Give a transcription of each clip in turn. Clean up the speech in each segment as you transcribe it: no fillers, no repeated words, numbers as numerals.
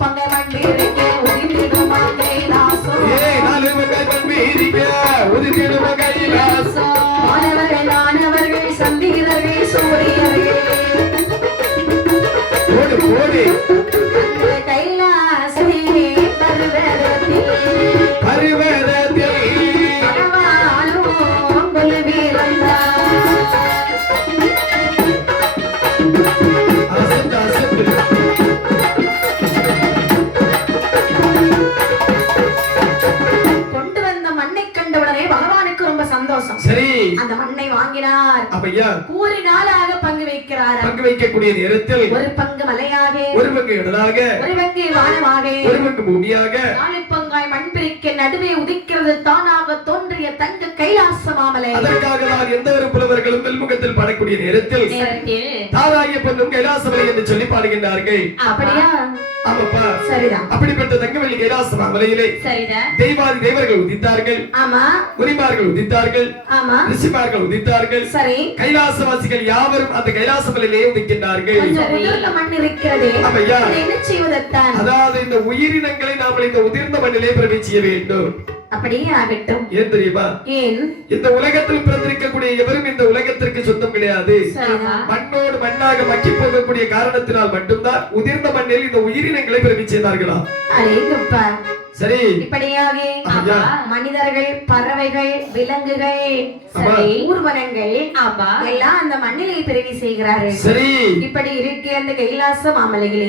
பங்கை மண்டிருக்கே உதிர்ந்திடுமா கைலாசம் மாணவர்கள் மாணவர்கள் சந்திரர்கள் சூரியர்கள் அந்த கைலாசமே பருவதத்தில் பகவானும் கொலுவீரந்தான் சந்தோஷம். சரி, அந்த மண்ணை வாங்கினார். அப்பையா கூறினாலாக பங்கு வைக்கிறார். பங்கு வைக்கக்கூடிய நேரத்தில் ஒரு பங்கு மலையாக, ஒரு பங்கு இடலாக, ஒரு பங்கு வானமாக, ஒரு பங்கு பூமியாக, நாலு பங்காய் மண் பிரிக்க நடுவே உதிக்கிறது தானாக தோன்றிய தங்க கைலாச மாமலை. அதற்காக தான் எந்த ஒரு புலவர்களும் வெல்முகத்தில் பாடக்கூடிய நேரத்தில் தாராகிய பொண்ணும் கைலாசமலை என்று சொல்லி பாடுகின்றார்கள். அப்படியா? ஆமாப்பா, சரிதான். அப்படிப்பட்ட தங்கவள்ளி கைலாச மாமலையிலே தெய்வாதி தேவர்கள் உதித்தார்கள். ஆமா, முனிமார்கள் உதித்தார்கள். ஆமா, ரிஷிமார்கள் உதித்தார்கள். சரி, கைலாசவாசிகள் யாவரும் அந்த கைலாச மலையிலே உதிக்கின்றார்கள். உதிர்ந்த மண் இருக்கிறதே, என்ன செய்வதற்கான்? அதாவது இந்த உயிரினங்களை நாம் இந்த உதிர்ந்த மண்ணிலே பிரவேசிக்க வேண்டும். அப்படியே ஆகட்டும். ஏன் தெரியுமா? ஏன் இந்த உலகத்தில் பிறந்திருக்கக்கூடிய எவரும் இந்த உலகத்திற்கு சொந்தம் கிடையாது. மண்ணோடு மண்ணாக மக்கி போகக்கூடிய காரணத்தினால் மட்டும்தான் உதிர்ந்த மண்ணில் இந்த உயிரினங்களை பிரவேசித்தார்களா? சரி, இப்படியாக மனிதர்கள், பறவைகள், விலங்குகள், ஊர்வனங்கள் எல்லாம் அந்த மண்ணிலே பிறவி செய்கிறார்கள். சரி, இப்படி இருக்க அந்த கைலாச மாமலையிலே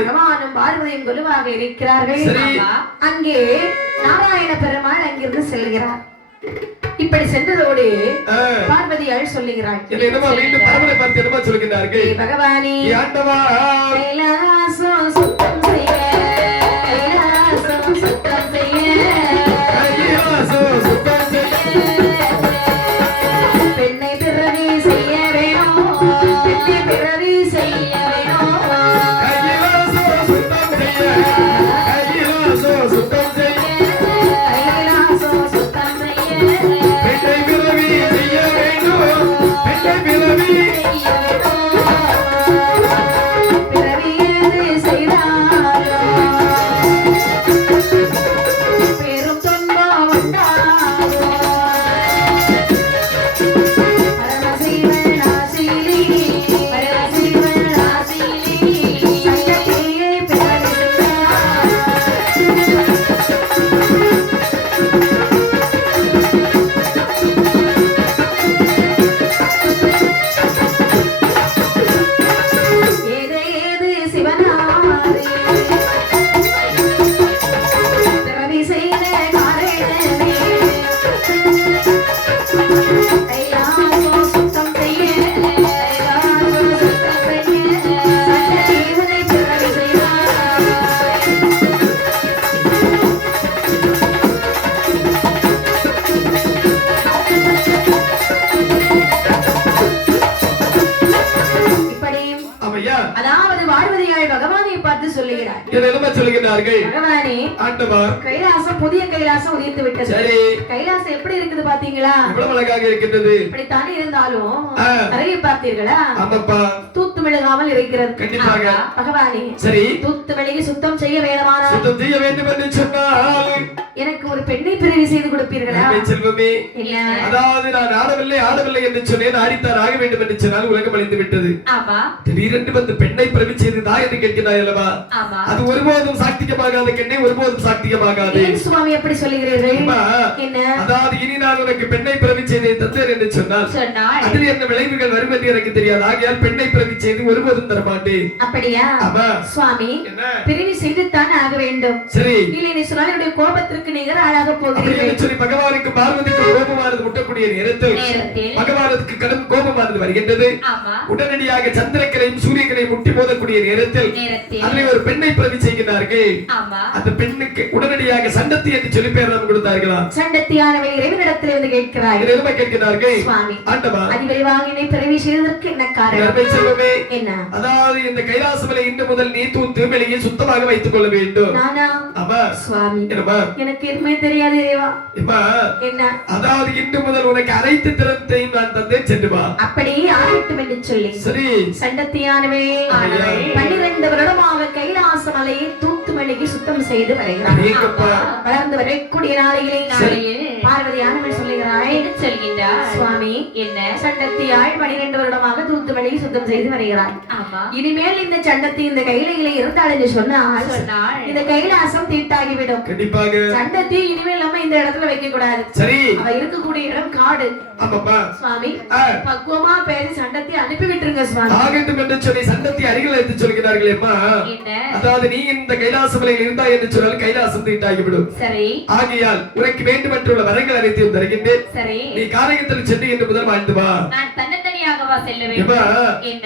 பகவானும் பார்வதியும் குருவாக இருக்கிறார்கள். அங்கே நாராயண பெருமாள் அங்கிருந்து செல்கிறார். இப்படி சென்றதோடு பார்வதியால் சொல்லுகிறாள், பகவானே கைலாசம் சுத்தம் செய்ய, பெண்ணை பிறவி செய்ய வேணும், பெண்ணை பிறவி செய்ய வேணும், கைலாசம் சுத்தம் செய்ய, கைலாசம் சுத்தம் செய்ய, கைலாசம் சுத்தம் செய்ய, பெண்ணை பிறவி செய்ய வேணும், பெண்ணை பிறவி செய்ய வேணும், பிறவி ஏது செய்தாரோ பெரும் துன்பம் உண்டாரோ, பரமசிவன் ஆசிலி, பரமசிவன் ஆசிலி, சங்கதியை பிறவி செய்தார். ஏது ஏது சிவனாரே பிறவி செய்த காரணமே, கைலாசம் சுத்தம் செய்ய, கைலாசம் சுத்தம் செய்ய, சங்கதேவனை பிறவி செய்தார். இப்படியும் அதாவது பார்வதியாய் பகவானை பார்த்து சொல்லுகிறார். பகவானே, கைலாசம் புதிய கைலாசம் உதிர்ந்து விட்டது. கைலாசம் எப்படி இருக்குது பாத்தீங்களா? இப்படித்தானே இருந்தாலும் நிறைய பார்த்தீர்களா? தூத்து மெழுகாமல் இருக்கிறது. பகவானே, சரி, தூத்து மெழுகி சுத்தம் செய்ய வேண்டுமானால் சுத்தம் செய்ய வேண்டும் என்று சொன்னால் எனக்கு ஒரு பெண்ணை பிறவி செய்து கொடுப்பீர்களா? செல்வமே, அதாவது நான் ஆடவில்லை என்று சொன்னேன், ஆடித்தான் ஆக வேண்டும் என்று சொன்னால் உலகம் அழிந்து விட்டது. திடீரென்று வந்து பெண்ணை பிறவி செய்ததா என்று கேட்கிறாய் அல்லவா? அது ஒருபோதும் சாத்தியமாகாத கண்ணே, ஒருபோதும் சாத்தியமாகாது. சுவாமி எப்படி சொல்லுகிறீர்கள்? அதாவது இனி நான் உனக்கு பெண்ணை பிறவி செய்ததை தந்தேன் என்று சொன்னால் அதில் என்ன விளைவுகள் வரும் என்று எனக்கு தெரியாது. ஆகையால் பெண்ணை பிறவி செய்து ஒருபோதும் தரமாட்டேன். அப்படியா சுவாமி? பிறவி செய்துத்தான் ஆக வேண்டும். சரி, இல்லை நீ சொன்னால் என்னுடைய கோபத்திற்கு நிகர் ஆளாக போகிறீர்கள் சொல்லி பகவானுக்கு பார்வதிக்கு கோபமானது முட்டக்கூடிய நேரத்தில் பகவானுக்கு கடும் கோபமானது வருகின்றது. உடனடியாக சந்திரக்கரையும் சூரியக்கரையும் முட்டி மோதக்கூடிய நேரத்தில் அதில் ஒரு பெண்ணை பிறவி செய்கிறார்கள். அந்த பெண்ணுக்கு உடனடியாக சண்டத்தி என்று சொல்லி பேர் நாம் கொடுத்தார்களாம். சண்டத்தியானவை இறைவனிடத்தில் இருந்து கேட்கிறார்கள். இறைவன் கேட்கிறார்கள், சுவாமி ஆண்டவா, அதிவிரைவாக என்னை பிறவி செய்வதற்கு என்ன காரணம்? செல்வமே, என்ன? அதாவது இந்த கைலாசமலை இன்று முதல் நீ தூத்து மெழுகி சுத்தமாக வைத்துக் கொள்ள வேண்டும். நானா? ஆமா சுவாமி. எனக்கு எதுவுமே தெரியாது இறைவா. என்ன? அதாவது இன்று முதல் உனக்கு அனைத்து திறத்தையும் நான் தந்தேன், சென்று வா. அப்படியே ஆகட்டும் என்று சொல்லி சரி சண்டத்தியானவே 12 வருடமாக கைலாசம் மலையை தூத்துமணிக்கு சுத்தம் செய்து வருகிறார். வளர்ந்து வரக்கூடிய நாளையிலே பார்வதியானவள் சொல்லுகிறாய், சொல்கின்றார் சுவாமி என்ன சண்டத்தியாள் 12 வருடமாக தூத்துமணியை சுத்தம் செய்து வருகிறார். இனிமேல் இந்த சண்டத்தி இந்த கையிலே இருந்தாள் என்று சொன்னால் இந்த கைலாசம் தீட்டாகிவிடும். சண்டத்தி இனிமேல் நம்ம இந்த இடத்துல வைக்க கூடாது. அவ இருக்கக்கூடிய இடம் காடு. சுவாமி பக்குவமா பேசி சண்டத்தி அனுப்பி விட்டுருங்க சுவாமி. ஆகட்டும் என்று சொல்லி சண்டத்தி அருகில் எடுத்து சொல்கிறார்களே அம்மா. அதாவது நீ இந்த கைலாச மலையில் இருந்தாய் என்று சொன்னால் கைலாசம் தீட்டாகிவிடும். சரி. ஆகையால் உனக்கு வேண்டுமென்றுள்ள வரங்கள் அனைத்தையும் தருகின்றேன். சரி. நீ காரையத்தில் சென்று என்று முதல் வாழ்ந்து வா. நான் தனித்தனியாகவா செல்ல வேண்டும்?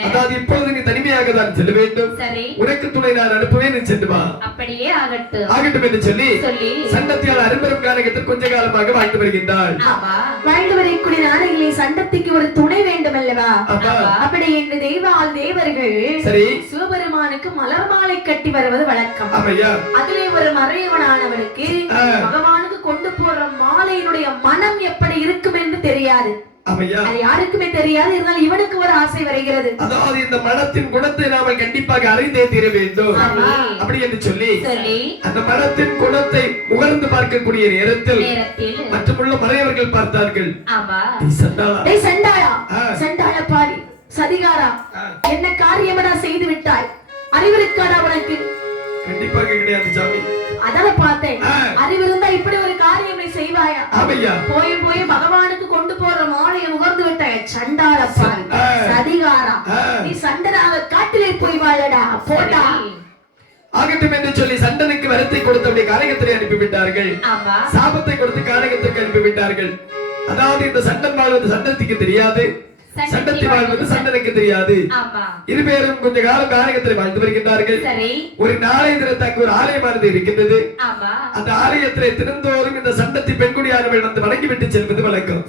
அதாவது இப்பொழுது நீ தனிமையாக தான் செல்ல வேண்டும். சரி. உனக்கு துணை நான் அனுப்புவேன், நீ சென்று வா. அப்படியே ஆகட்டும். ஆகட்டும் என்று சொல்லி சண்டத்தியால் அரும்பெரும் காரையத்தில் கொஞ்ச காலமாக வாழ்ந்து வருகின்றாள். வாழ்ந்து வரக்கூடிய நாளையிலே சண்டத்திக்கு ஒரு துணை வேண்டும் அல்லவா? அப்படி என்று தேவர்கள் சரி சிவபெருமானுக்கு மலர் மாலை கட்டி வருவது வழக்கம். அதிலே ஒரு மறையவனானவனுக்கு பகவானுக்கு கொண்டு போற மாலையினுடைய மனம் எப்படி இருக்கும் என்று தெரியாது. அது யாருக்குமே தெரியாது. இருந்தாலும் இவனுக்கு ஒரு ஆசை வருகிறது. அதாவது இந்த மனத்தின் குணத்தை நாம கண்டிப்பாக அறிந்தே தீர வேண்டும். அப்படி என்று சொல்லி அந்த மனத்தின் குணத்தை முகர்ந்து பார்க்கக்கூடிய நேரத்தில் மற்றமுள்ள மறையவர்கள் பார்த்தார்கள். சண்டாள பாவி சதிகாரா, என்ன காரியமடா செய்து விட்டாய்? அறிவிருக்காடா உனக்கு? கண்டிப்பாக கிடையாது சாமி. அதான பார்த்தேன். அறிவு இருந்தா இப்படி ஒரு காரியத்தை செய்வாயா? போய் போய் பகவானுக்கு கொண்டு போற மாலையை முகர்ந்து விட்டாய். சண்டாள பாவி சதிகாரா, நீ சண்டனாக காட்டிலே போய் வாழடா போடா. ஆகட்டும் என்று சொல்லி சண்டனுக்கு வரத்தை கொடுத்தபடி காரகத்திலே அனுப்பிவிட்டார்கள். சாபத்தை கொடுத்து காரகத்திற்கு அனுப்பிவிட்டார்கள். அதாவது இந்த சண்டன் வாழ்வது சண்டத்துக்கு தெரியாது, சண்டத்தி வாழ்வது சண்டனுக்கு தெரியாது. இருபேரும் கொஞ்ச காலம் காரகத்தில் வாழ்ந்து வருகின்றார்கள். ஒரு நாளை தினத்தக்கு ஒரு ஆலயமானது இருக்கின்றது. அந்த ஆலயத்திலே தினந்தோறும் இந்த சண்டத்தி பெண்குடியானவர்கள் வந்து வணங்கி விட்டு செல்வது வழக்கம்.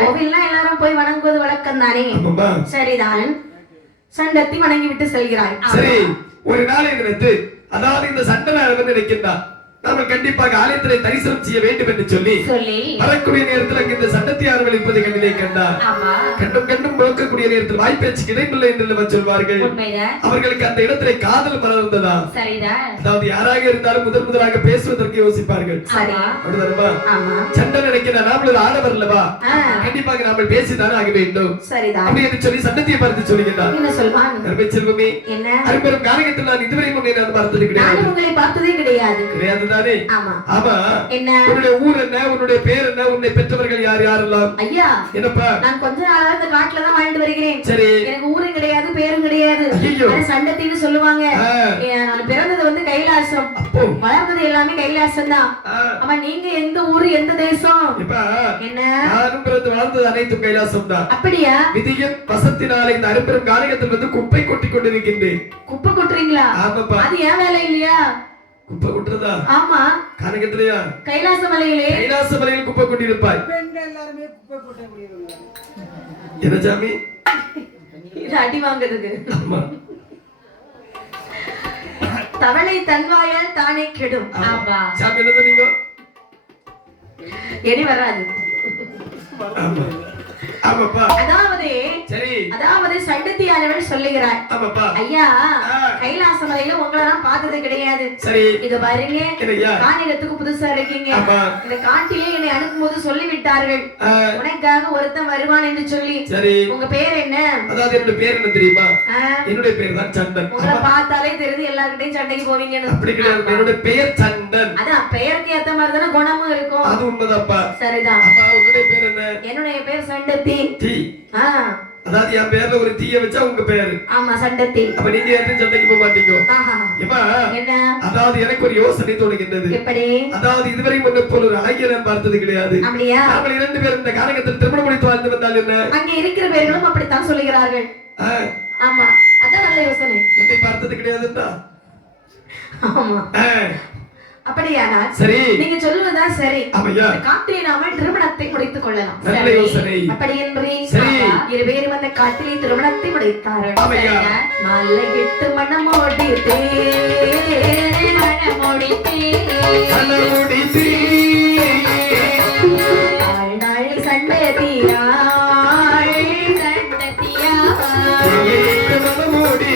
கோவில்னா எல்லாரும் போய் வணங்குவது வழக்கம் தானே? சரிதான். சண்டத்தி வணங்கி விட்டு செல்கிறாய். சரி, ஒரு நாளை தினத்து அதாவது இந்த சண்டனார் வந்து நிற்கின்றார். நாம கண்டிப்பாக ஆலயத்திலே தரிசனம் செய்ய வேண்டும் என்று சொல்லி வரக்கூடிய நேரத்தில் இந்த சண்டத்தியார்கள் இருப்பதை கண்ணிலே கண்டார். கண்டும் கண்டும் நோக்கக்கூடிய நேரத்தில் வாய்ப்பேச்சு கிடைப்பில்லை என்று சொல்வார்கள். அவர்களுக்கு அந்த இடத்திலே காதல் மலர்ந்ததா? அதாவது யாராக இருந்தாலும் முதலாக பேசுவதற்கு யோசிப்பார்கள். சண்டை நினைக்கிறார், நாமளும் ஆடவர் அல்லவா, கண்டிப்பாக நாம பேசிதான் ஆக வேண்டும் அப்படி என்று சொல்லி சண்டத்தியை பார்த்து சொல்லுகிறார். செல்வமே, அரும்பெரும் காரகத்தில் நான் இதுவரை பார்த்தது கிடையாது. கிடையாது தானே? ஆமா. உன்னுடைய ஊர் என்ன, உன்னுடைய பேர் என்ன, உன்னை பெற்றவர்கள் யார் யாரெல்லாம்? ஐயா, என்னப்பா, நான் கொஞ்ச நாளா இந்த காட்டுல தான் வாழ்ந்து வருகிறேன். சரி. எனக்கு ஊரும் கிடையாது, பேரும் கிடையாது. சண்டத்தின்னு சொல்லுவாங்க. நான் பிறந்தது வந்து கைலாசம், வளர்ந்தது எல்லாமே கைலாசம் தான். ஆமா, நீங்க எந்த ஊரு, எந்த தேசம்? என்ன, நானும் பிறந்து வளர்ந்தது அனைத்தும் கைலாசம் தான். அப்படியா? விதியின் வசத்தினால இந்த அரும்பெரும் காரகத்தில் வந்து குப்பை கொட்டி கொண்டிருக்கின்றேன். குப்பை கொட்டுறீங்களா? ஆமாப்பா. அது ஏன் வேலை இல்லையா? குப்பை கொட்டுறதா? ஆமா. காரகத்திலையா? கைலாச மலையிலே. கைலாச மலையில் குப்பை கொட்டி இருப்பாய். பெண்கள் எல்லாரும் குப்பை கொட்ட முடியுமா? என்ன சாமி? இது அடி வாங்குறதுக்கு. ஆமா. தவளை தன்வாயால் தானே கெடும். ஆமா. சாமி என்ன சொன்னீங்க? எடி வராது. ஆமா. ஆமாப்பா. அதாவது சண்டத்தியானவள் சொல்லுகிறார். ஐயா, கைலாச மலையில உங்களை நான் பார்த்தது கிடையாது. இத பாருங்க, காணிகத்துக்கு புதுசா இருக்கீங்க. இந்த காட்டிலே என்னை அனுப்பும்போது சொல்லி விட்டார்கள், உனக்காக ஒருத்தன் வருவான் என்று சொல்லி. உங்க பேர் என்ன? அதாவது என்னோட பேர் என்ன தெரியுமா? என்னுடைய பேர் தான் சண்டன். உங்களை பார்த்தாலே தெரியுது எல்லார்கிட்டையும் சண்டைக்கு போவீங்கன்னு. அப்படி கிடையாது, என்னோட பெயர் சண்டன். அதான் பெயருக்கு ஏத்த மாதிரி தானே குணமும் இருக்கும். அது உண்மைதான்ப்பா. சரிதான். உன்னுடைய பேர் என்ன? என்னுடைய பேர் சண்டத்தி. அதாவது என் பேர்ல ஒரு தீய வச்சா உங்க பேரு. ஆமா, சண்டத்தி. அப்ப நீங்க யாரும் சண்டைக்கு போக மாட்டீங்க. என்ன? அதாவது எனக்கு ஒரு யோசனை தோணுகின்றது. எப்படி? அதாவது இதுவரை முன்ன போல ஒரு அழகிய நான் பார்த்தது கிடையாது. அப்படியா? நாங்கள் 2 பேரும் இந்த காரகத்தில் திருமணம் முடித்து வாழ்ந்து வந்தால் என்ன? அங்கே இருக்கிற பேர்களும் அப்படித்தான் சொல்லுகிறார்கள். ஆமா, அதான் நல்ல யோசனை. என்னை பார்த்தது கிடையாதுன்னா? ஆமா. அப்படியானா சரி, நீங்க சொல்லுவதா சரி. காட்டிலே நாம திருமணத்தை முடித்துக் கொள்ளலாம். அப்படி என்று இருவேரும் அந்த காட்டிலே திருமணத்தை முடித்தார்கள். மாலை 8 மணமோடி நாள் சண்டத்தியா மணமோடி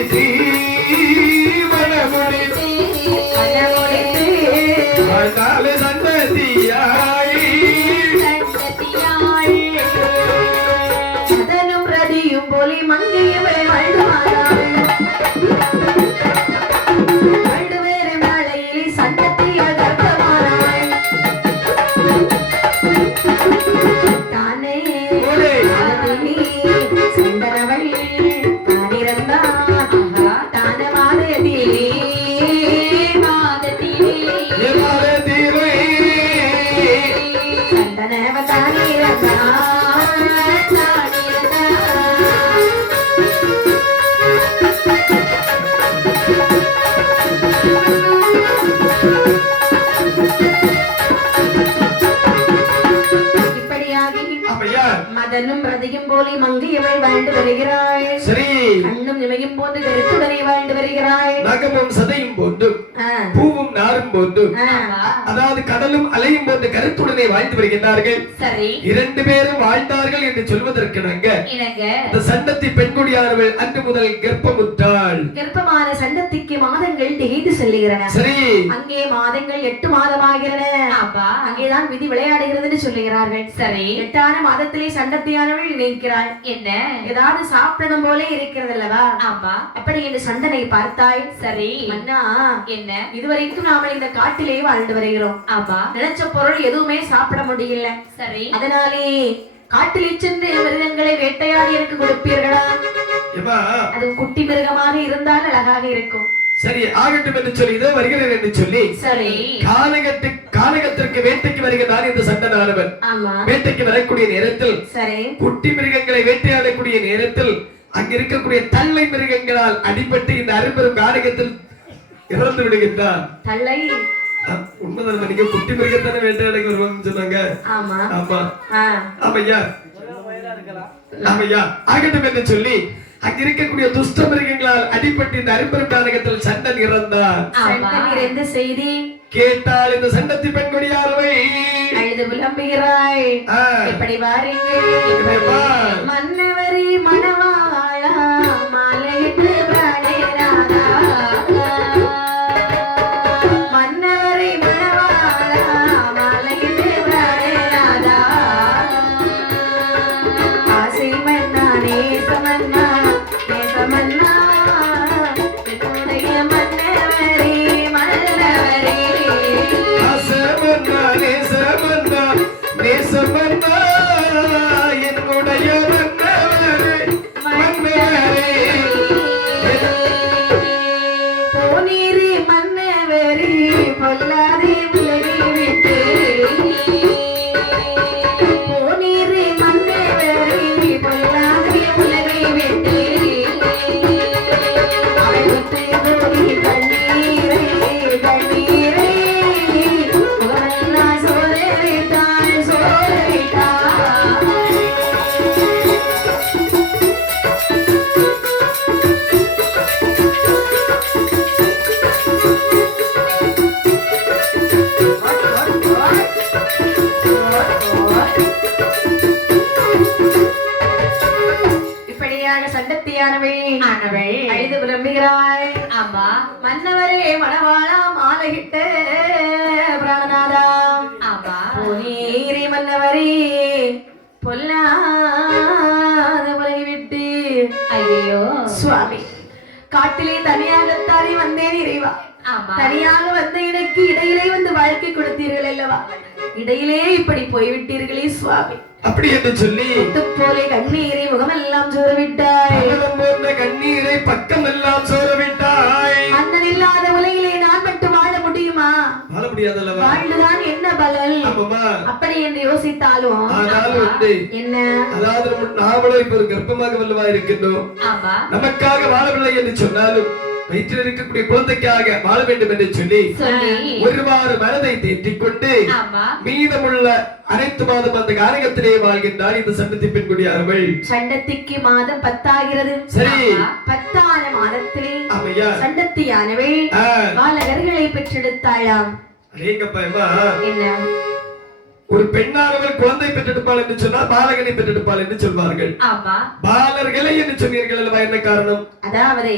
மாதனும் ரதியும் போலி மங்கையவள் வாழ்ந்து வருகிறாள். சரி. கண்ணும் இமையும் போன்று கருத்துடனே வாழ்ந்து வருகிறாள். நகமும் சதையும் போன்றும் பூவும் நாரும் போன்றும் அதாவது கடலும் அலையும் போன்ற கருத்துடனே வாழ்ந்து வருகின்றார்கள். சரி. இரண்டு பேரும் வாழ்ந்தார்கள் என்று சொல்வதற்கு இந்த சண்டத்தி பெண்குடியானவள் அன்று முதல் கர்ப்பமுற்றாள். கர்ப்பமான சண்டத்திக்கு மாதங்கள் திகைத்து செல்லுகிறன. சரி. அங்கே மாதங்கள் 8 மாதமாகிறன. அங்கேதான் விதி விளையாடுகிறது சொல்லுகிறார்கள். சரி. 8ஆன மாதத்திலே சண்டத்தியானவள் நினைக்கிறாள், என்ன ஏதாவது சாப்பிடணும் போல இருக்கிறது அல்லவா? ஆமா. அப்படி என்று சண்டனை பார்த்தாய். சரி. அண்ணா, என்ன இதுவரைக்கும் நாம இந்த காட்டிலே வாழ்ந்து வருகிறோம். ஆமா. நினைச்ச பொருள் எதுவுமே சாப்பிட முடியல. சரி. அதனாலே காட்டிலே சென்று மிருகங்களை வேட்டையாடி எனக்கு கொடுப்பீர்களா? அது குட்டி மிருகமாக இருந்தால் அழகாக இருக்கும். சரி, ஆகட்டும் என்று சொல்லி இதோ வருகிறேன் என்று சொல்லி சரி. கானகத்திற்கு வேட்டைக்கு வருகிறார் இந்த சண்டனானவன். வேட்டைக்கு வரக்கூடிய நேரத்தில் சரி குட்டி மிருகங்களை வேட்டையாடக்கூடிய நேரத்தில் அங்க இருக்கக்கூடிய தள்ளை மிருகங்களால் அடிபட்டு இந்த அரும்பெரும் கானகத்தில் இறந்து விடுகின்றார். தள்ளை உண்மைதான், நீங்க குட்டி மிருகத்தானே வேட்டையாட வருவாங்கன்னு சொன்னாங்க. ஆமா ஆமா ஆமையா ஆமையா ஆகட்டும் என்று சொல்லி அங்க இருக்கக்கூடிய துஷ்ட மிருகங்களால் அடிபட்டு இந்த அரும்பெரும் கானகத்தில் சண்டன் இறந்தார். இறந்த செய்தி கேட்டால் இந்த சண்டத்தி பெண்கொடியாரவை அழுது புலம்புகிறாய். எப்படி வாரீங்கள் மன்னவரி மணவாளா மாலையிட்டு பிராணேராதா. மன்னவரி மணவாளா மாலையிட்டு பிராணேராதா. ஆசை மன்னா நேசமன்னா நேசமன்னா என்னுடைய மன்னவரி மன்னவரி. நேசமன்னா என்னுடைய போனீரி மன்னவரி பொல்லாதே உலகை விட்டு. போனீரி மன்னவரி பொல்லாதே உலகை விட்டு. அழுத்து போய் கண்ணீரை கண்ணீரை முகமெல்லாம் சோரை விட்டாள் சோரை விட்டாள். இப்படியாக சண்டத்தியானவள் அழுது புலம்புகிறாள். ஆமா. மன்னவரே மணவாளா மாலையிட்ட பிராணநாதா. ஆமா. நீரி மன்னவரே பொல்லாத உலகை விட்டு. ஐயோ சுவாமி, காட்டிலே தனியாகத்தானே வந்தேன் இறைவா. தனியாக வந்த எனக்கு இடையிலே வந்து வாழ்க்கை கொடுத்தீர்கள் அல்லவா? இடையிலே இப்படி போய்விட்டீர்களே சுவாமி. அப்படி என்று சொல்லி போலே கண்ணீரை முகமெல்லாம் சோரவிட்டாய். கண்ணீரை பக்கம் எல்லாம் சோரவிட்டாய். அண்ணன் இல்லாத உலகிலே நான் மட்டும் வாழ முடியுமா? வாழ முடியாதல்லவா? வாழ்ந்துதான் என்ன பலன்? அப்படி என்று யோசித்தாலும் என்ன, அதாவது நாமளும் இப்ப ஒரு கர்ப்பமாக வல்லவா இருக்கின்றோம். நமக்காக வாழவில்லை என்று சொன்னாலும் வயிற்றில் இருக்கக்கூடிய குழந்தைக்காக வாழ வேண்டும் என்று சொல்லி ஒருவாறு மனதை தேற்றிக் கொண்டு மீதமுள்ள அனைத்து மாதம் அந்த கானகத்திலே வாழ்கின்றார் இந்த சண்டத்தி பெண்குடியாரவள். சண்டத்திக்கு மாதம் 10 ஆகிறது. சரி. 10ஆன மாதத்திலே சண்டத்தியானவள் பாலகர்களை பெற்றெடுத்தாளாம். என்ன, ஒரு பெண்ணானவள் குழந்தை பெற்றெடுப்பாள் என்று சொன்னால் பாலகனை பெற்றெடுப்பாள் என்று சொல்வார்கள். பாலர்களை என்று சொன்னீர்கள் அல்லவா? என்ன காரணம்? அதாவது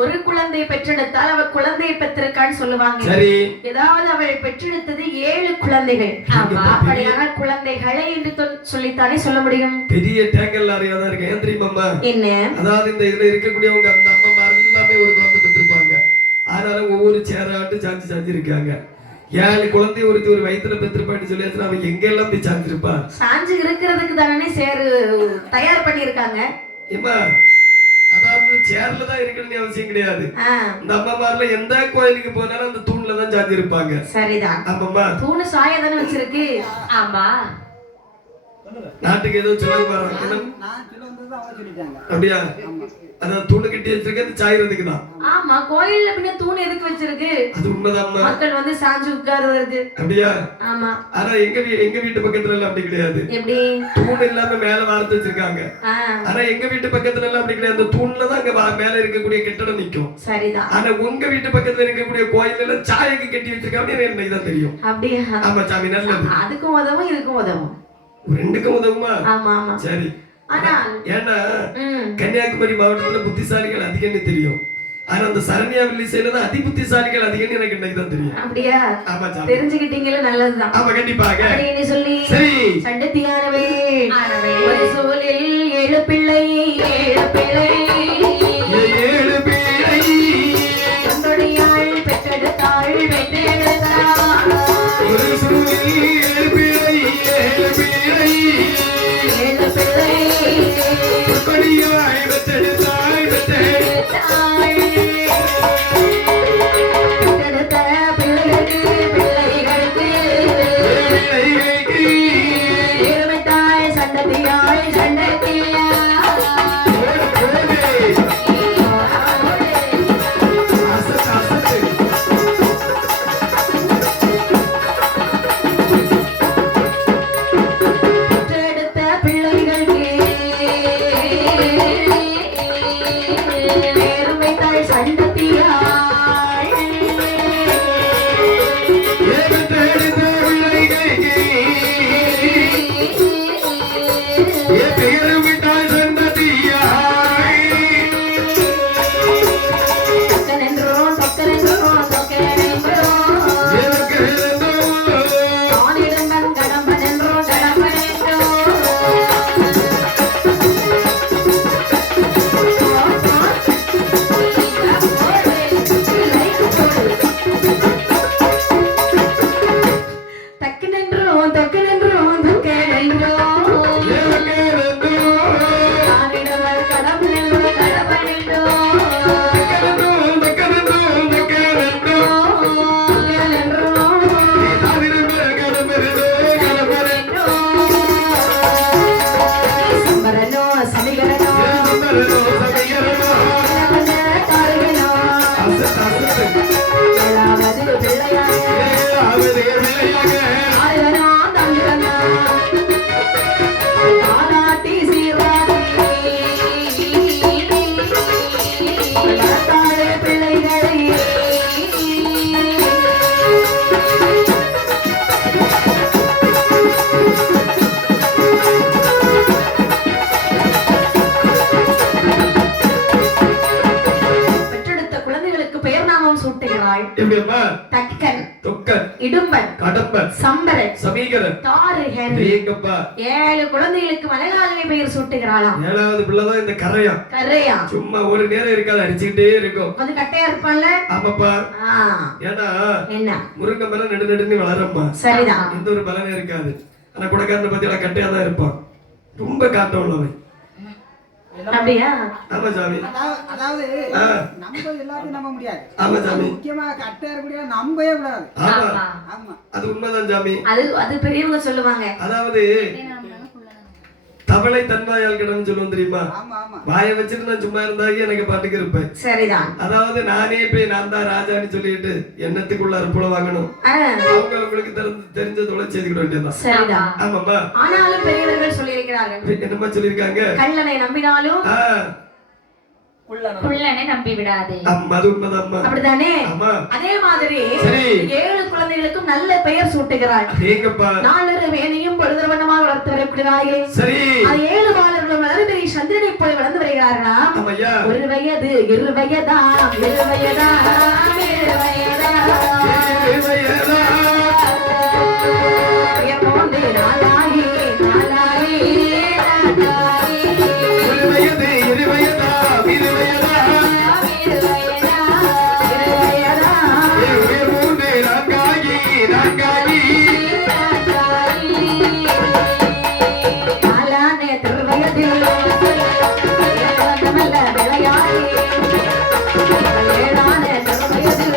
ஒரு குழந்தை பெற்றெடுத்தால் அவள் குழந்தையை பெற்றிருக்கான்னு சொல்லுவாங்க. சரி. ஏதாவது அவளை பெற்றெடுத்தது 7 குழந்தைகள். அப்படியானால் குழந்தைகளை என்று சொல்லித்தானே சொல்ல முடியும். பெரிய டேங்கல் லாரியா தான் இருக்கு. ஏன் தெரியுமா? என்ன, அதாவது இந்த இதுல இருக்கக்கூடியவங்க அந்த அம்மா எல்லாமே ஒரு குழந்தை பெற்றிருப்பாங்க. அதனால ஒவ்வொரு சேராட்டு சாஞ்சி இருக்காங்க. 7 குழந்தை ஒரு வயிற்றுல பெற்றிருப்பான்னு சொல்லியாச்சுன்னா அவன் எங்க எல்லாம் போய் சாஞ்சிருப்பா? சாஞ்சு இருக்கிறதுக்கு தானே சேரு தயார் பண்ணிருக்காங்க. அதாவது சேர்ல தான் இருக்கணும்னு அவசியம் கிடையாது. இந்த அம்மாமார்ல எந்த கோயிலுக்கு போனாலும் அந்த தூண்ல தான் சாஞ்சி இருப்பாங்க. சரிதான். ஆமாமா, தூணு சாய தானே வச்சிருக்கு. ஆமா, நாட்டுக்கு ஏதோ சொல்ல போறாங்க. அப்படியா? அதான் தூணு கட்டி வச்சிருக்க சாயறதுக்கு தான். ஆமா, கோயில்ல பின்ன தூணு எதுக்கு வச்சிருக்கு? அது உண்மைதான். மக்கள் வந்து சாஞ்சு உட்காருவது. அப்படியா? ஆமா. ஆனா எங்க வீட்டு பக்கத்துல எல்லாம் அப்படி கிடையாது. எப்படி? தூண் இல்லாம மேல வார்த்து வச்சிருக்காங்க. ஆனா எங்க வீட்டு பக்கத்துல எல்லாம் அப்படி கிடையாது. தூண்ல தான் அங்க மேல இருக்கக்கூடிய கட்டடம் நிக்கும். சரிதான். ஆனா உங்க வீட்டு பக்கத்துல இருக்கக்கூடிய கோயில் எல்லாம் சாயக்கு கட்டி வச்சிருக்காங்க. எனக்கு தான் தெரியும். அப்படியா? ஆமா சாமி, நல்லது. அதுக்கும் உதவும் இதுக்கும் உதவும். ரெண்டுக்கும் உதவுமா? ஆமா ஆமா. சரி. ஆனா ஏன்னா கன்னியாகுமரி மாவட்டத்துல புத்திசாலிகள் அதிகம்னு தெரியும். ஆனா அந்த சரண்யா வில்லிசையில தான் அதி புத்திசாலிகள் அதிகம்னு எனக்கு இன்னைக்கு தான் தெரியும். அப்படியா? ஆமா சாமி. தெரிஞ்சுக்கிட்டீங்களா? நல்லதுதான். ஆமா கண்டிப்பாக. அப்படின்னு சொல்லி சரி சண்டத்தியானவே ஒரு சோலில் 7 பிள்ளை 7 பிள்ளை 7 பிள்ளை தந்தொடியாள் பெற்றெடுத்தாள் பெற்றெடுத்தாள் ஒரு சோலில் 7 பிள்ளை 7 பிள்ளை 7 பிள்ளை தந்தொடியாள் பெற்றெடுத்தாள் பெற்றெடுத்தாள் தக்கன் தொக்கன் இடும்பன் கடம்பன் சம்பரன் சமீகரன் தாருகன். 7 குழந்தைகளுக்கு மலையாள பெயர் சூட்டுகிறாளாம். 7வது பிள்ளைதான் இந்த கரையா. கரையா சும்மா ஒரு நேரம் இருக்காது, அடிச்சுக்கிட்டே இருக்கும். அது கட்டையா இருப்பான்ல. ஆமாப்பா. ஏன்னா என்ன முருங்கை மரம் நெடு நெடுன்னு வளரம்மா. சரிதான். எந்த ஒரு பலனும் இருக்காது. ஆனா குடக்காரனை பத்தி எல்லாம் கட்டையா தான் இருப்பான். ரொம்ப காட்டம் உள்ளவன். அப்படியா? ஆமா சாமி. அதாவது நம்ம எல்லாத்தையும் நம்ப முடியாது. ஆமா சாமி. முக்கியமா கட்டையா இருக்கக்கூடிய நம்பவே கூடாது. ஆமா ஆமா. அது உண்மைதான் சாமி. அது பெரியவங்க சொல்லுவாங்க. அதாவது தவளை தன்வாயால் கிடன்னு சொல்லுவோம் தெரியுமா? வாயை வச்சுட்டு நான் சும்மா இருந்தாங்க எனக்கு பாட்டுக்கு இருப்பேன். சரிதான். அதாவது நானே போய் நான் தான் ராஜான்னு சொல்லிட்டு எண்ணத்துக்குள்ள அற்புல வாங்கணும். அவங்க உங்களுக்கு தெரிஞ்ச தொலை செய்துக்கிட வேண்டியதான். சரிதான். ஆமாம்மா. ஆனாலும் பெரியவர்கள் சொல்லியிருக்கிறார்கள். என்னமா சொல்லியிருக்காங்க? கள்ளனை நம்பினாலும் குள்ளனை நம்பி விடாதே. அப்படிதானே? அதே மாதிரி 7 குழந்தைகளுக்கும் நல்ல பெயர் சூட்டுகிறாள். 4 வேணையும் பொழுதுவனமாக வளர்த்து வரக்கூடியவர்களே. சரி. அது 7 பாலர்களும் வளர்ந்து சந்திரனை போய் வளர்ந்து வருகிறார்களா? 1 வயது 2 வயதா 7 வயதா 7 வயதா 7 வயதா போந்தே நாளாகி நாளாகி நாளாகி 1 வயது 2 வயதா 2 வயதா 2 வயதா 2 வயதா 3 நான்காகி நான்காகி நாலானே 3 வயதில் ஏழானே 3 வயதில்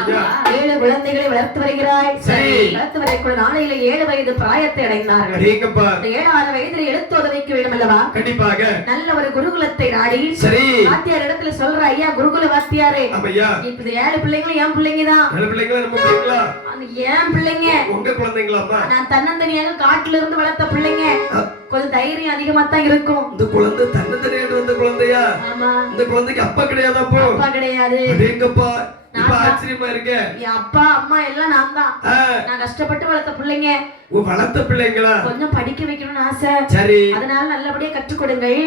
ஐயா. 7 குழந்தைகளை வளர்த்து வருகிறாய். சரி. வளர்த்து வரக்கூடிய நாளையில 7 வயது பிராயத்தை அடைந்தார்கள். அடேங்கப்பா. இந்த 7வது வயதில் எழுத்து உதவிக்க வேண்டும் அல்லவா? கண்டிப்பாக. நல்ல ஒரு குருகுலத்தை நாடி சரி. வாத்தியார் இடத்துல சொல்ற, ஐயா குருகுல வாத்தியாரே, ஆமையா. இப்ப 7 பிள்ளைங்களும் என் பிள்ளைங்கதான். 7 பிள்ளைங்களா நம்ம பிள்ளைங்களா? ஏன் பிள்ளைங்க? உங்க குழந்தைங்களாமா? நான் தன்னந்தனியாக காட்டுல இருந்து வளர்த்த பிள்ளைங்க. கொஞ்சம் தைரியம் அதிகமா தான் இருக்கும். இந்த குழந்தை தன்னந்தனியாக வந்த குழந்தையா? ஆமா. இந்த குழந்தைக்கு அப்பா கிடையாதா? அப்போ அப்பா கிடையாது. அடேங்கப்பா. இப்ப ஆச்சரியமா இருக்கு. என் அப்பா அம்மா எல்லாம் நான் தான். நான் கஷ்டப்பட்டு வளர்த்த பிள்ளைங்க. வளர்த்த பிள்ளைங்களா? கொஞ்சம் படிக்க வைக்கணும்னு ஆசை. சரி. அதனால நல்லபடியா கற்றுக் கொடுங்கள்.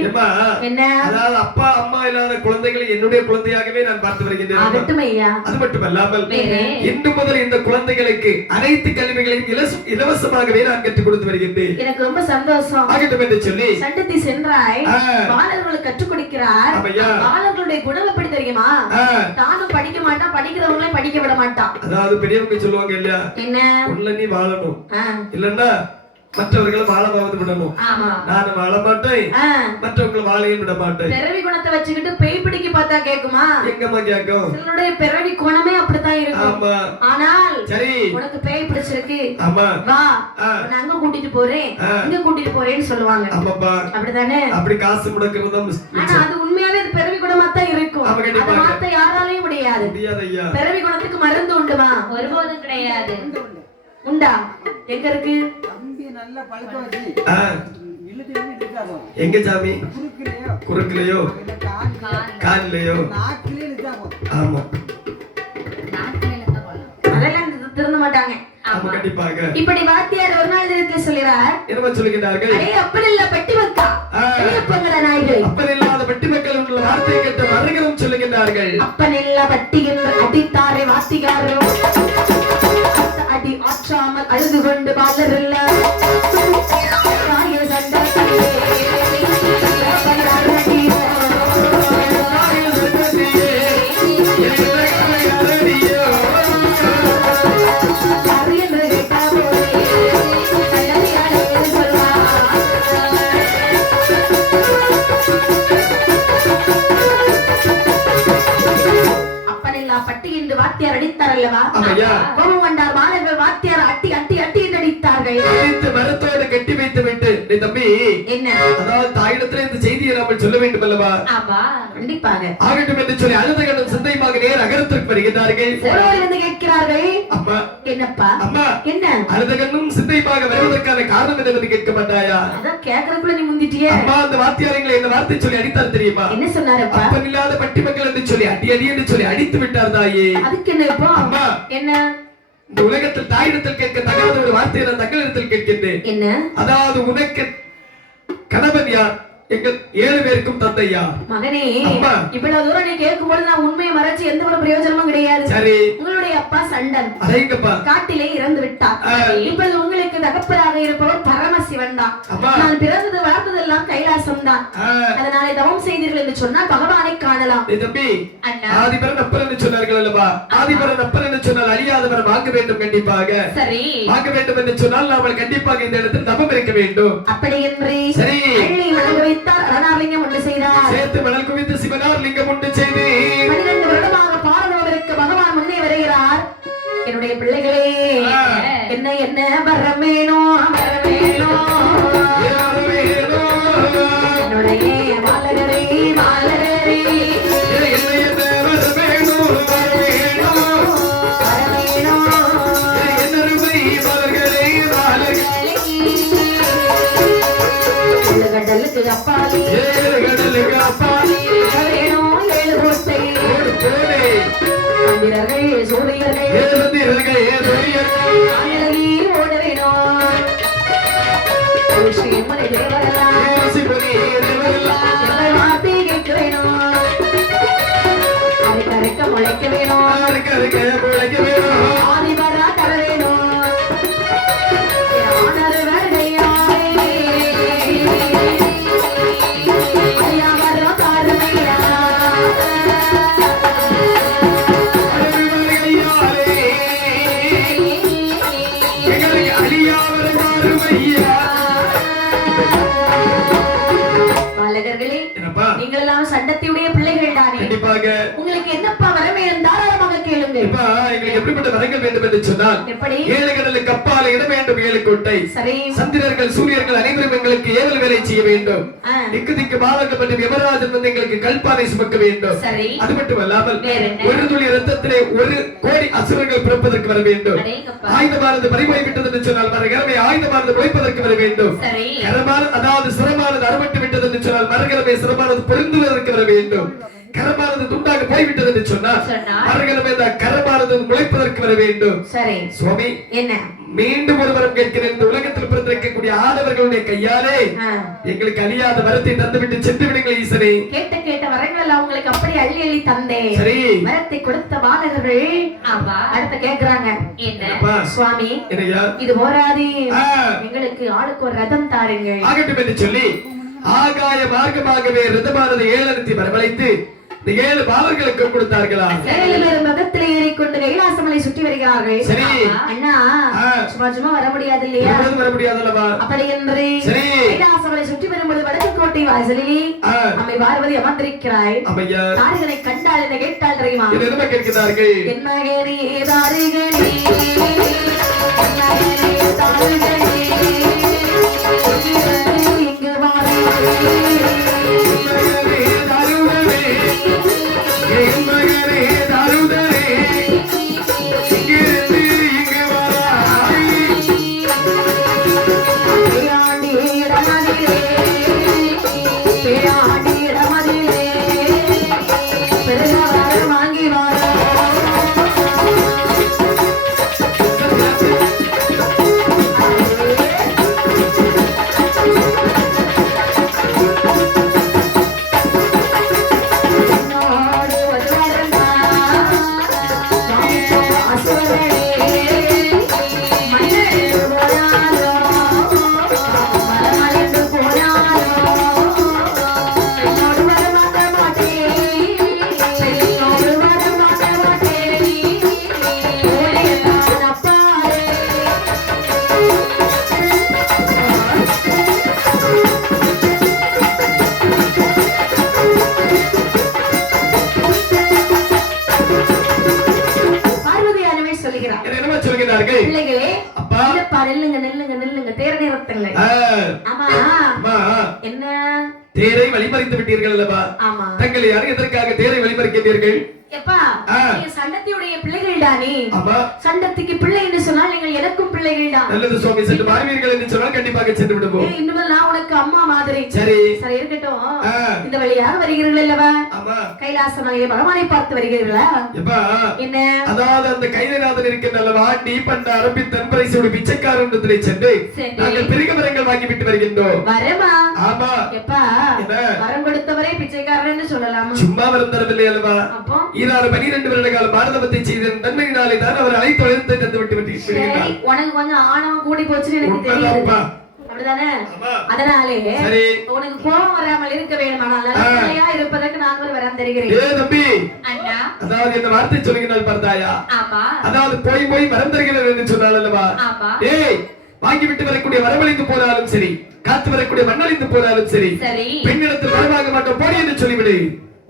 என்ன? அதாவது அப்பா அம்மா இல்லாத குழந்தைகளை என்னுடைய குழந்தையாகவே நான் பார்த்து வருகின்றேன். அது மட்டுமல்லாமல் இன்று முதல் இந்த குழந்தைகளுக்கு அனைத்து கல்விகளையும் இலவசமாகவே நான் கற்றுக் கொடுத்து வருகின்றேன். எனக்கு ரொம்ப சந்தோஷம். ஆகட்டும் என்று சொல்லி சண்டத்தி சென்றாய். பாலர்களுக்கு கற்றுக் கொடுக்கிறார். பாலர்களுடைய குணம் எப்படி தெரியுமா? தானும் படிக்க மாட்டான், படிக்கிறவங்களே படிக்க விட மாட்டான். அதாவது பெரியவங்க சொல்லுவாங்க இல்லையா, என்ன உள்ள நீ வாழணும், இல்லன்னா மற்றவர்களை வாழவாவது விடணும். நான் வாழ மாட்டேன், மற்றவங்களை வாழையும் விட மாட்டேன். பிறவி குணத்தை வச்சுக்கிட்டு பேய் பிடிக்க பார்த்தா கேக்குமா? எங்கம்மா கேக்கும்? சிலருடைய பிறவி குணமே அப்படித்தான் இருக்கும். ஆனால் சரி, உனக்கு பேய் பிடிச்சிருக்கு, ஆமா வா நான் அங்க கூட்டிட்டு போறேன், இங்க கூட்டிட்டு போறேன்னு சொல்லுவாங்க. ஆமாப்பா, அப்படிதானே? அப்படி காசு முடக்குறது. ஆனா அது உண்மையாவே அது பிறவி குணமா தான் இருக்கும். அதை மாத்த யாராலையும் முடியாது. பிறவி குணத்துக்கு மருந்து உண்டுமா? ஒருபோதும் கிடையாது. உண்டா? எங்க இருக்கு? நல்ல பழக்க வச்சு இழுத்து இழுத்தாகும். எங்க சாமி? குறுக்குலையோ கால்லையோ நாக்கிலே இழுத்தாகும். ஆமா, அதெல்லாம் திருந்த மாட்டாங்க. ஆமா, கண்டிப்பாக. இப்படி வாத்தியார் ஒரு நாள் தினத்துல சொல்கிறார். என்ன சொல்லுகிறார்கள்? அடே அப்பன் இல்ல பெட்டி மக்கா, பெரியப்பங்கட நாய்கள். அப்பன் இல்லாத பெட்டி மக்கள் உள்ள வார்த்தை கேட்டு மறுகளும் சொல்லுகிறார்கள். அப்பன் இல்ல பெட்டி என்று அடித்தாரே வாத்திகாரோ, அடி ஆற்றாமல் அழுது கொண்டு பாலரில்ல பட்டி என்று வாத்தியார் அடித்தார் அல்லவா? கோபம் வந்தார். மாணவர்கள் வாத்தியார் அட்டி அட்டி அட்டி என்று அடித்தார்கள். மரத்தோடு கட்டி வைத்து விட்டு, தம்பி என்ன, அதாவது தாயிடத்துல இந்த செய்தியை நாம் சொல்ல வேண்டும் அல்லவா? ஆமா, கண்டிப்பாக. ஆகட்டும் என்று சொல்லி அழுத கண்ணும் சிந்தையுமாக நேர் அகரத்திற்கு வருகிறார்கள். வந்து கேட்கிறார்கள், அம்மா என்னப்பா? அம்மா என்ன? அழுத கண்ணும் சிந்தையுமாக வருவதற்கான காரணம் என்னவென்று கேட்க மாட்டாயா? அதான் கேட்கறதுக்குள்ள நீ முந்திட்டியே. அம்மா, அந்த வாத்தியாரங்களை என்ன வார்த்தை சொல்லி அடித்தார் தெரியுமா? என்ன சொன்னாருப்பா? அப்பன் இல்லாத பட்டி மக்கள் என்று சொல்லி அடி அடி என்று சொல்லி அடித்து விட்டார் தாயே. அதுக்கு என்ன இப்போ? அம்மா, என்ன? இந்த உலகத்தில் தாயிடத்தில் கேட்க தகாத ஒரு வார்த்தையை நான் தங்களிடத்தில் கேட்கின்றேன். என்ன? அதாவது உனக்கு கணவன் யார்? எங்கள் 7 பேருக்கும் தந்தையா? மகனே, இவ்வளவு தூரம் நீ கேட்கும் பொழுது நான் உண்மையை மறைச்சு எந்த ஒரு பிரயோஜனமும் கிடையாது. சரி, உங்களுடைய அப்பா சண்டன் அடேங்கப்பா காட்டிலே இறந்து விட்டார். இப்பொழுது உங்களுக்கு தகப்பராக இருப்பவர் பரமசிவன் தான். நான் பிறந்தது வளர்ந்ததெல்லாம் கைலாசம் தான். அதனால தவம் செய்தீர்கள் என்று சொன்னால் பகவானை காணலாம். தம்பி, ஆதிபரன் அப்பன் என்று சொன்னார்கள் அல்லவா? ஆதிபரன் அப்பன் என்று சொன்னால் அழியாதவரை வாங்க வேண்டும். கண்டிப்பாக சரி, வாங்க வேண்டும் என்று சொன்னால் நாம கண்டிப்பாக இந்த இடத்தில் தவம் இருக்க வேண்டும். அப்படி என்று சரி, லிங்கம் உண்டு செய்தார். சேர்த்து மணல் குவித்து சிவனார் லிங்கம் உண்டு செய்து 12 வருடமாக பாரதவருக்கு பகவான் முன்னே வருகிறார். என்னுடைய பிள்ளைகளே, என்ன என்ன வரமேனோ வரமேனோ, என்னுடைய மாலகரே மாலகரே, கடலுக்கு அப்பாலே, கடலுக்கு அப்பாலே வேணும் 7 கோட்டை, வீரர்கள் சூரியர்கள் அழகி ஓட வேணும். ஸ்ரீமலை தேவரெல்லாம் வார்த்தை கேட்க வேணும். அதுக்கு அரைக்க முளைக்க வேணும். ஆதிபரா தர வேணும். சண்டத்தியுடைய பிள்ளைகள் தானே. உங்களுக்கு என்னப்பா வரவேணும் தாராளமாக கேளுங்க. உங்களுக்கு எப்படிப்பட்ட வரங்கள் வேண்டும் என்று சொன்னால் எப்படி? 7 கடலுக்கு அப்பால் இட வேண்டும் 7 கோட்டை. சரி. சந்திரர்கள் சூரியர்கள் அனைவரும் எங்களுக்கு ஏவல் வேலை செய்ய வேண்டும். திக்கு திக்கு பாலங்கள் மற்றும் யமராஜன் வந்து எங்களுக்கு கல்பானை சுமக்க வேண்டும். சரி. அது மட்டுமல்லாமல் ஒரு துளி ரத்தத்திலே 1 கோடி அசுரர்கள் பிறப்பதற்கு வர வேண்டும். ஆயுதமானது பறிபோய் விட்டது என்று சொன்னால் மரகரமே ஆயுதமானது முளைப்பதற்கு வர வேண்டும். கரமான அதாவது சிரமானது அறுபட்டு விட்டது என்று சொன்னால் மரகரமே சிரமானது பொருந்துவதற்கு வர வேண்டும். கரமானது துண்டாக போய்விட்டது என்று சொன்னால் மரகரமே இந்த கரமானது முளைப்பதற்கு வர வேண்டும். சரி சுவாமி, என்ன மீண்டும் ஒரு வரம் கேட்கிறேன். இந்த உலகத்தில் பிறந்திருக்கக்கூடிய ஆடவர்களுடைய கையாலே எங்களுக்கு அழியாத வரத்தை தந்துவிட்டு சென்று விடுங்கள் ஈசனே. கேட்ட வரங்கள் அவங்களுக்கு அப்படி அள்ளி அள்ளி தந்தே. சரி. வரத்தை கொடுத்த பாலகர்கள் அடுத்து கேக்குறாங்க, என்ன சுவாமி இது போராது, எங்களுக்கு ஆளுக்கு ஒரு ரதம் தாருங்கள். ஆகட்டும் என்று சொல்லி ஆகாய மார்க்கமாகவே ரதமானது 7 அனுப்பி வரவழைத்து இந்த 7 பாலர்களுக்கு கொடுத்தார்களா? 7 பேரும் ரதத்திலே ஏறிக்கொண்டு கைலாசமலை சுற்றி வருகிறார்கள். சரி. அண்ணா சும்மா வர முடியாது இல்லையா? வர முடியாதுல்லவா? அப்படி என்று கைலாசமலை சுற்றி வரும்போது வடக்கு கோட்டை வாசலில் அம்மை பார்வதி அமர்ந்திருக்கிறாய். தாரிகளை கண்டால் என்ன கேட்டால் தெரியுமா? என்ன கேட்கிறார்கள்? என்ன கேரி தாரிகளே இங்கு பிள்ளைகளே நில்லுங்க நில்லுங்க தேர நேரத்துங்க. ஆமா என்ன தேரை வழிமறித்து விட்டீர்கள் அல்லவா? ஆமா. தங்களை யாரும் எதற்காக தேரை வழிமறிக்கிறீர்கள்? எப்பா நீங்க சண்டத்தியுடைய பிள்ளைகள் தானே? ஆமா. சண்டத்துக்கு பிள்ளை என்று சொன்னால் நீங்கள் எனக்கும் பிள்ளைகள் தான். நல்லது சுவாமி, சென்று மாறுவீர்கள் என்று சொன்னால் கண்டிப்பாக சென்று விடுவோம். இன்னும் நான் உனக்கு அம்மா மாதிரி. சரி சரி இருக்கட்டும். இந்த வழியாக வருகிறீர்கள் அல்லவா? ஆமா. கைலாசமலையை பகவானை பார்த்து வருகிறீர்களா? எப்பா என்ன அதாவது அந்த கைலாநாதன் இருக்கின்ற அல்லவா நீ பண்ட அரபி தன்பரைசோடு பிச்சைக்காரன்றதிலே சென்று நாங்கள் பிரிக மரங்கள் வாங்கி விட்டு வருகின்றோம். வரமா? ஆமா. எப்பா வரம் கொடுத்தவரே பிச்சைக்காரன்னு சொல்லலாமா? சும்மா வரம் தரவில்லை அல்லவா? அப்போ 12 வருட கால பாரதத்தை செய்த நன்மையினாலே தான் அவர் அழைத்து எழுத்தை தந்து விட்டு விட்டீர்கள். உனக்கு கொஞ்சம் ஆணவம் கூடி போச்சுன்னு எனக்கு தெரியுது. அப்படிதானே? அதனாலே உனக்கு கோபம் வராமல் இருக்க வேண்டுமானால் நல்ல இருப்பதற்கு நான் ஒரு வரம் தருகிறேன். ஏ தம்பி அண்ணா, அதாவது இந்த வார்த்தை சொல்லுகிறாள் பார்த்தாயா? ஆமா. அதாவது போய் வரம் தருகிறேன் என்று சொன்னாள் அல்லவா? ஆமா. ஏய் வாங்கி விட்டு வரக்கூடிய வரவழிந்து போனாலும் சரி, காத்து வரக்கூடிய மண்ணழிந்து போனாலும் சரி, பெண்ணிடத்தில் வரவாங்க மாட்டோம் போடி என்று சொல்லிவிடு.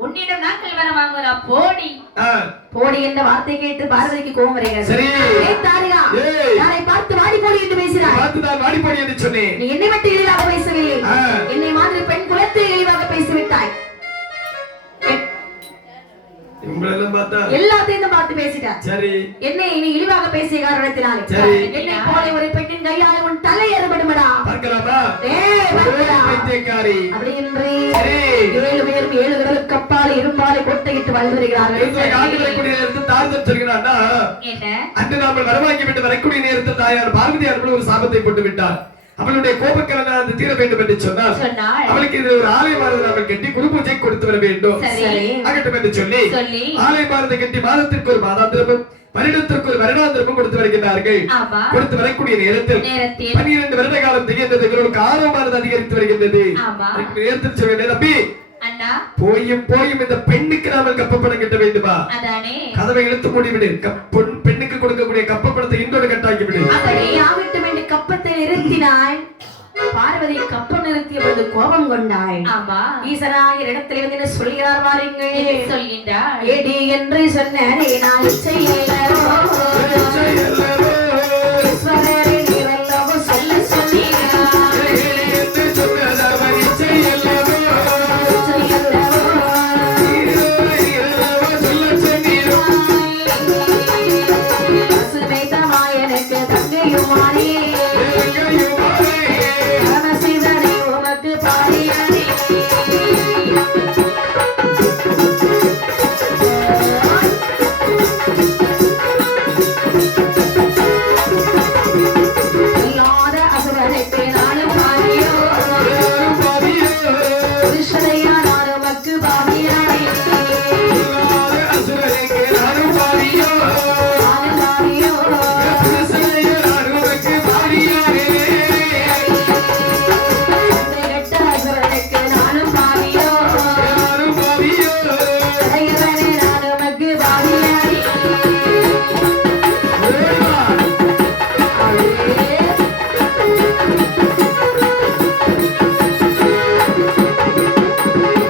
உன்னிடம் நாங்கள் வர வாங்குறா போடி. போடி என்ற வார்த்தை கேட்டு பார்வதிக்கு கோபம் வருகிறது. சரி யாரை பார்த்து வாடி போடி என்று பேசுகிறாய்? பார்த்து தான் வாடி போடி என்று சொன்னேன். நீ என்னை மட்டும் இழிவாக பேசவில்லை, என்னை மாதிரி பெண் குலத்தை இழிவாக பேசிவிட்டாய். எல்லாத்தையும் பார்த்து பேசிட்டார். சரி என்னை நீ இழிவாக பேசிய காரணத்தினாலே என்னை போல ஒரு பெண்ணின் கையால உன் தலை அறுபடுமடா. பார்க்கலாமா? அப்படி என்று 7 பேரும் 7 கடலுக்கு அப்பால் இரும்பாலை கொட்டையிட்டு வாழ்ந்து வருகிறார்கள். அன்று நாங்கள் வரவாங்கி விட்டு வரக்கூடிய நேரத்தில் தாயார் பார்வதியார் ஒரு சாபத்தை போட்டு விட்டார். அவளுடைய கோபக்கலனை அந்த தீர வேண்டும் என்று சொன்னால் அவளுக்கு இது ஒரு ஆலயமானது அவள் கட்டி குரு பூஜை கொடுத்து வர வேண்டும். ஆகட்டும் என்று சொல்லி ஆலயமானதை கட்டி மாதத்திற்கு ஒரு மாதாந்திரமும் வருடத்திற்கு ஒரு வருடாந்திரமும் கொடுத்து வருகிறார்கள். கொடுத்து வரக்கூடிய நேரத்தில் 12 வருட காலம் திகழ்ந்தது. இவர்களுக்கு ஆர்வமானது அதிகரித்து வருகின்றது. நேரத்தில் சொல்ல தம்பி போயும் இந்த பெண்ணுக்கு நாமல் கப்பப்படம் கட்ட வேண்டுமா? கதவை இழுத்து மூடிவிடு. பெண்ணுக்கு கொடுக்கக்கூடிய கப்பப்படத்தை இன்னொரு கட்டாக்கி விடு. கப்பத்தை நிறுத்தினாள் பார்வதி. கப்பம் நிறுத்தி பார்வதி அப்பொழுது கோபம் கொண்டாள். ஆமா. ஈசனாகிய இடத்துல வந்து என்ன சொல்கிறார் பாருங்கள். சொல்கின்றார். ஏடி என்று சொன்னேனே நான் செய்யலோ ஈஸ்வரரே நீரல்லவோ சொல்ல சொன்னீராய். ஏடி என்று சொன்னதவன் செய்யலவோ நீரல்லவோ சொல்ல சொன்னீராய். பசுமைத்தமாய் எனக்கு தங்கையுமானே பரமசிவனே உமக்கு பாடியானே. இல்லாத அசுரனுக்கு நானும் பாடியோ புருஷனையா நான் உமக்கு பாடியானே. அசுரனுக்கு நானும் பாடியோ நானும் பாடியோ புருஷனையா நான் உனக்கு பாடியானே. கெட்ட அசுரனுக்கு நானும் பாடியோ நானும் பாடியோ இறைவனே நான் உமக்கு பாடியானே.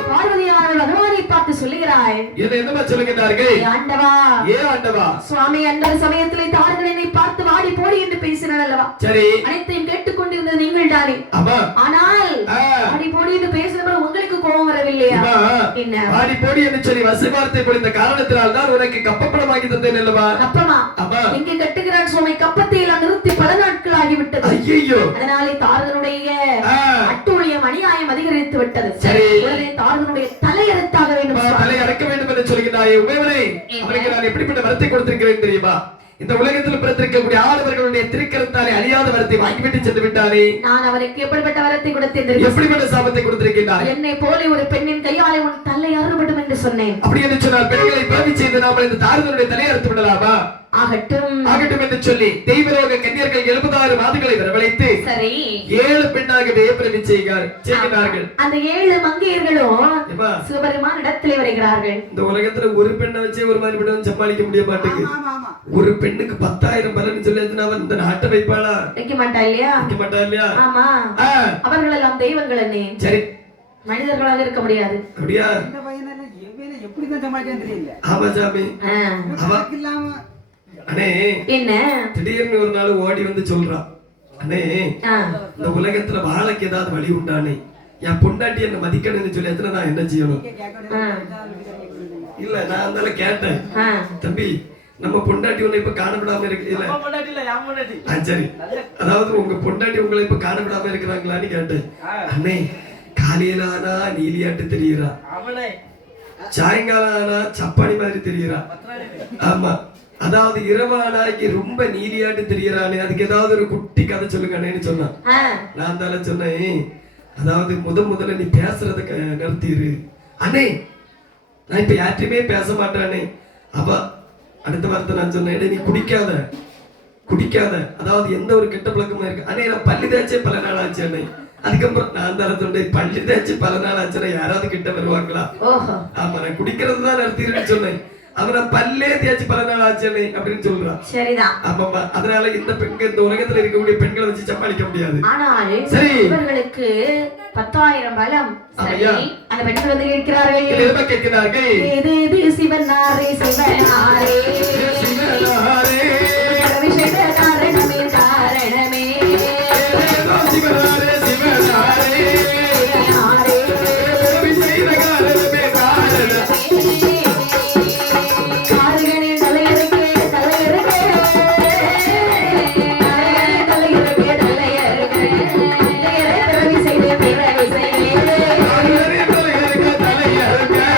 பார்வதியானவள் பகவானை பார்த்து சொல்லுகிறாள். என்ன என்னமா சொல்லுகிறார்கள்? "ஏ ஆண்டவா ஏ ஆண்டவா. சுவாமி அந்த சமயத்திலே தார்கள் என்னை பார்த்து வாடி போடி என்று பேசினார் அல்லவா? சரி. அனைத்தையும் கேட்டுக்கொண்டிருந்தது நீங்கள் தானே. ஆமா. ஆனால் ஆ. வாடி போடி என்று பேசினவர் உங்களுக்கு கோபம் வரவில்லையா? அம்மா, என்ன வாடி போடி என்று சொல்லி வசைவார்த்தை பொழிந்த காரணத்தினால் தான் உனக்கு கப்பப்படம் வாங்கி தந்தேன் அல்லவா? கப்பமா ஆமா. இங்கே கட்டுகிறான் சுவாமி. கப்பத்தை எல்லாம் நிறுத்தி பல நாட்கள் ஆகிவிட்டது. ஐயையோ. அதனாலே தார்களுடைய ஆ. அட்டூழியம் அநியாயம் அதிகரித்து விட்டது. சரி. உடனே தார்களுடைய தலையெடுத்தாக வேண்டும் அம்மா, சுவாமி. தலை அடக்க வேண்டும் என்று சொல்கிறாயே உமையவனே, அவருக்கு நான் எப்படிப்பட்ட வரத்தை கொடுத்திருக்கிறேன் தெரியுமா? இந்த உலகத்தில் பிறந்திருக்கக்கூடிய ஆடவர்களுடைய திருக்கரத்தாலே அழியாத வரத்தை வாங்கிவிட்டு சென்று விட்டாரே. நான் அவருக்கு எப்படிப்பட்ட வரத்தை கொடுத்தேன் தெரியுமா? எப்படிப்பட்ட சாபத்தை கொடுத்திருக்கிறார்? என்னை போல ஒரு பெண்ணின் கையாலே உன் தலை அறுபடும் என்று சொன்னேன். அப்படி என்று சொன்னால் பெண்களை பிறவி செய்து நாம இந்த தாரதனுடைய தலையை அறுத்து விடலாமா? ஆகட்டும் ஆகட்டும் என்று சொல்லி தெய்வரோக கன்னியர்கள் 76 மாதங்களை வரவழைத்து சரி 7 பெண்ணாகவே பிறவி செய்கிறார்கள். அந்த 7 மங்கையர்களும் ஏம்மா, சிவபெருமான் இடத்திலே வருகிறார்கள். இந்த உலகத்துல ஒரு பெண்ணை வச்சே ஒரு மாதிரி பெண்ணை சமாளிக்க முடிய மாட்டேங்குது. ஆமா ஆமா ஒரு பெண்ணுக்கு 10,000 பலன் சொல்லி அவன் இந்த நாட்டை வைப்பாளா? வைக்க மாட்டா இல்லையா? வைக்க மாட்டா இல்லையா? ஆமா. ஆ, அவர்கள் எல்லாம் தெய்வங்கள் என்ன சரி. மனிதர்களாக இருக்க முடியாது. அப்படியா? இந்த பையனால எப்படிதான் சமாளிக்க தெரியல. ஆமா சாமி. ஆ. கணக்கு இல்லாம அண்ணே, என்ன திடீர்னு ஒரு நாள் ஓடி வந்து சொல்றான், அண்ணே ஆ. இந்த உலகத்துல வாழைக்கு ஏதாவது வழி உண்டானே? என் பொண்டாட்டி என்ன மதிக்கணும்னு சொல்லி எத்தனை நான் என்ன செய்யணும்? இல்ல நான் அதனால கேட்டேன், ஆ. தம்பி நம்ம பொண்டாட்டி உன்னை இப்ப காணப்படாம இருக்கு இல்ல? ஆ, சரி. அதாவது உங்க பொண்டாட்டி உங்களை இப்ப காணப்படாம இருக்கிறாங்களான்னு கேட்டேன். அண்ணே, காலையில ஆனா நீலியாட்டு தெரியுறா, சாயங்காலம் ஆனா சப்பானி மாதிரி தெரியுறா. ஆமா, அதாவது இரவானாக்கி ரொம்ப நீலியாட்டு தெரியறானே, அதுக்கு ஏதாவது ஒரு குட்டி கதை சொல்லுங்க அண்ணேன்னு சொன்னான். ஆ. நான் தானே சொன்னேன், அதாவது முதல்ல நீ பேசுறத நிறுத்திரு அண்ணே, நான் இப்ப யார்ட்டையுமே பேச மாட்டானே. அப்ப அடுத்த வார்த்தை நான் சொன்னேன், நீ குடிக்காத, அதாவது எந்த ஒரு கெட்ட பழக்கமும் இருக்கு அண்ணே. நான் பள்ளி தேய்ச்சே பல நாள் ஆச்சு அண்ணே. அதுக்கப்புறம் நான் தானே சொன்னேன், பள்ளி தேய்ச்சி பல நாள் ஆச்சுன்னா யாராவது கிட்ட வருவாங்களா? ஓஹோ. ஆமா, நான் குடிக்கிறது தான் நிறுத்திருன்னு சொன்னேன். அவனை பல்லே தேய்ச்சி பல நாள் ஆச்சு அண்ணே அப்படின்னு சொல்றான். சரிதான். ஆமாமா, அதனால இந்த பெண்கள் இந்த உலகத்துல இருக்கக்கூடிய பெண்களை வச்சு சமாளிக்க முடியாது. ஆனால் சரி, இவர்களுக்கு 10,000 பலம். சரி, ஐயா. அந்த பெண்கள் வந்து கேட்கிறார்கள், எதை கேட்கிறார்கள்? இது சிவனாரே சிவனாரே சிவனாரே விஷய காரணமே காரணமே சிவனாரே சிவனாரே சிவனாரே விஷய காரணமே காரணமே காரணே தலையருக்கே தலையருக்கே தலையருக்கே தலையருக்கே தலையரை பிறவி செய்து பிறவி செய்து தலையருக்கே தலையருக்கே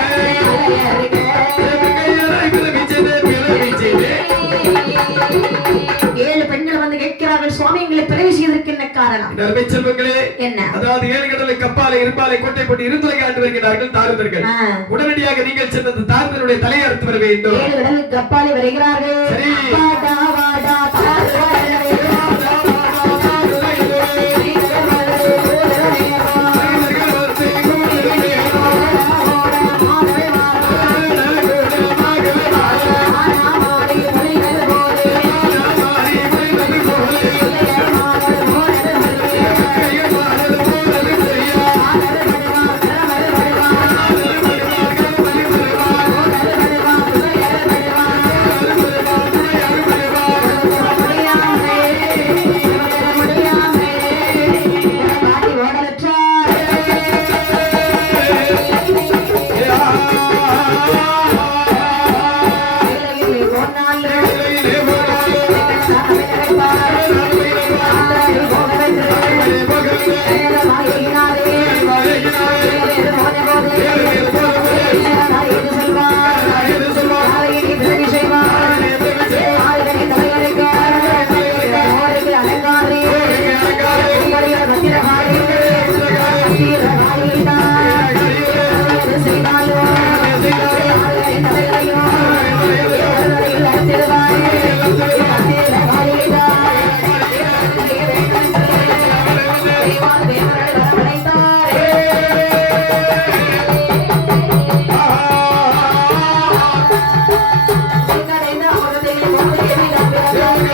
ஏழு பெண்கள் வந்து கேட்கிறார்கள், சுவாமி எங்களை பிறவி செய்வதற்கு என்ன காரணம்? செல்வங்களே, என்ன? அதாவது 7 கடலுக்கு அப்பாலே இருப்பாலை கோட்டை போட்டு இருந்துரை ஆண்டு வருகிறார்கள் தாருதர்கள். உடனடியாக நீங்கள் சென்ற தாருதருடைய தலையை அறுத்து வர வேண்டும். 7 கடலுக்கு அப்பாலே வருகிறார்கள். சரி. வாடா, வாடா, தாருதரே. ஐயா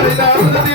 கட்டி